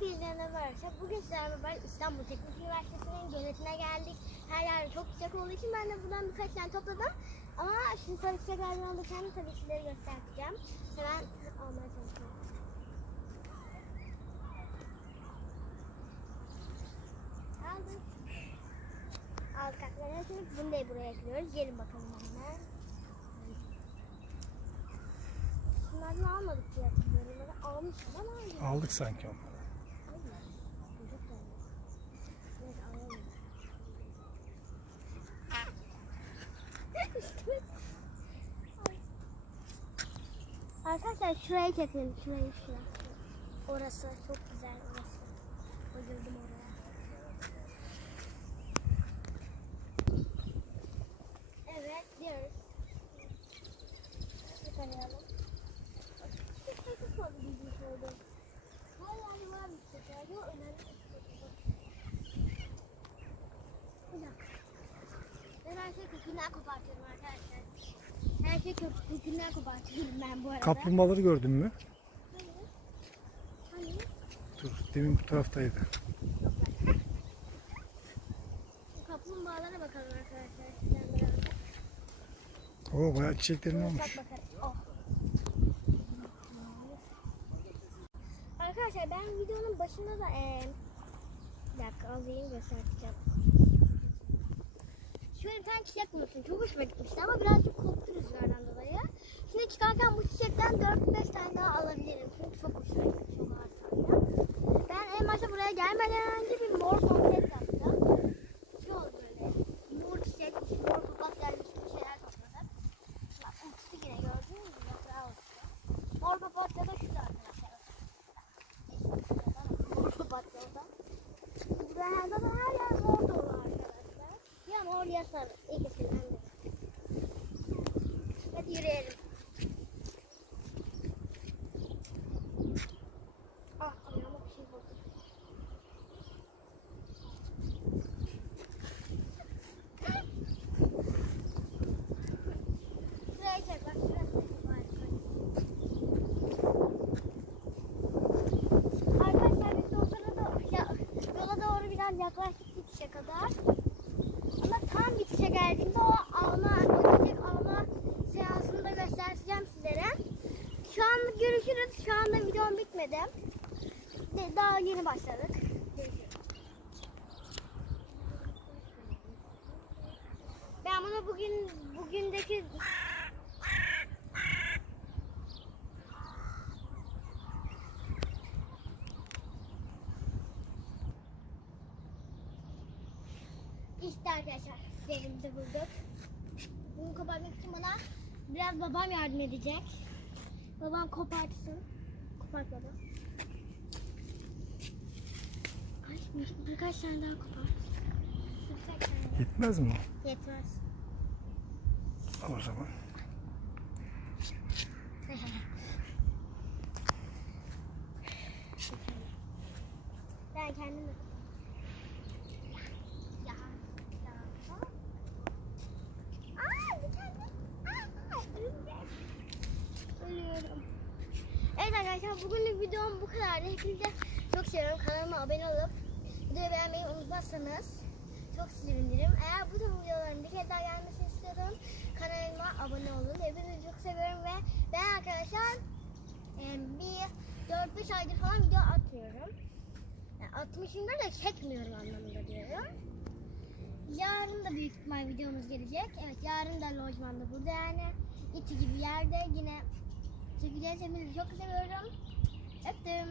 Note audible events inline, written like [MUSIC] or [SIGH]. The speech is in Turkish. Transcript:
Hepinize merhaba. Bugün sizlerle beraber İstanbul Teknik Üniversitesi'nin göletine geldik. Her yer çok sıcak olduğu için ben de buradan birkaç tane topladım. Ama şimdi sarı çiçeklerden alırken tabii sizlere göstereceğim. Hemen almaya çalışıyorum. Aldık arkadaşlar. Şimdi bunu da buraya ekliyoruz. Gelin bakalım hemen. Bunlardan almadık diye hatırlıyorum. Ben almışım ama almadım. Aldık sanki onları. Arkadaşlar şurayı çekelim. Şurayı şuraya. Orası çok güzel orası. Bayıldım oraya. Evet diyoruz. Bir tanıyalım. Çok oldu bizim şöyle. Hala var sefer. Bu önemli. Ben her şeyi kopartıyorum arkadaşlar. Kopartıyorum ben bu arada. Kaplumbağaları gördün mü? Hani? Dur, demin bu taraftaydı. Kaplumbağalara bakalım arkadaşlar. Beraber. Oo bayağı çiçeklerin Bak olmuş. bakalım. Oh. Arkadaşlar ben videonun başında da eee bir dakika alayım göstereceğim. Şöyle bir tane çiçek bulmuştum. Çok hoşuma gitmişti ama birazcık koptu rüzgardan dolayı. Şimdi çıkarken bu çiçekten 4-5 tane daha alabilirim. Çünkü çok hoşuma gitti. Çok harika. Ben en başta buraya gelmeden önce bir mor sohbet yaptım. Şey oldu böyle. Mor çiçek, mor papatya bir sürü şeyler topladım. Bak uçtu yine gördün mü? Yaprağı uçtu. Mor papatya da şurada arkadaşlar. Mor papatya da. Burada da her arkadaşlar. Ya mor ya sarı. İkisinden de. Hadi yürüyelim. Ah ayağıma bir şey vurdu. Şuraya. Arkadaşlar biz o sırada yola yaklaştık bitişe kadar. Geldiğimde o alma, o çiçek alma seansını da göstereceğim sizlere. Şu anlık görüşürüz. Şu anda videom bitmedi. Daha yeni başladık. Ben bunu bugün bugündeki İşte arkadaşlar yerimizi bulduk. Bunu koparmak için bana biraz babam yardım edecek. Babam kopartsın. Kopart baba. Kaç, bir, birkaç tane daha kopart. Birkaç tane. Yetmez mi? Yetmez. Al o zaman. [LAUGHS] ben kendim de Evet arkadaşlar bugünlük videom bu kadardı. Hepinize çok seviyorum. Kanalıma abone olup videoyu beğenmeyi unutmazsanız çok sevinirim. Eğer bu tür videoların bir kez daha gelmesini istiyorum. Kanalıma abone olun. Hepinizi çok seviyorum ve ben arkadaşlar e, bir 4-5 aydır falan video atmıyorum. Yani atmışımdır da çekmiyorum anlamında diyorum. Yarın da büyük ihtimal videomuz gelecek. Evet yarın da lojmanda burada yani. İçi gibi yerde yine çekeceğiz. Hepinizi çok seviyorum. Öptüm.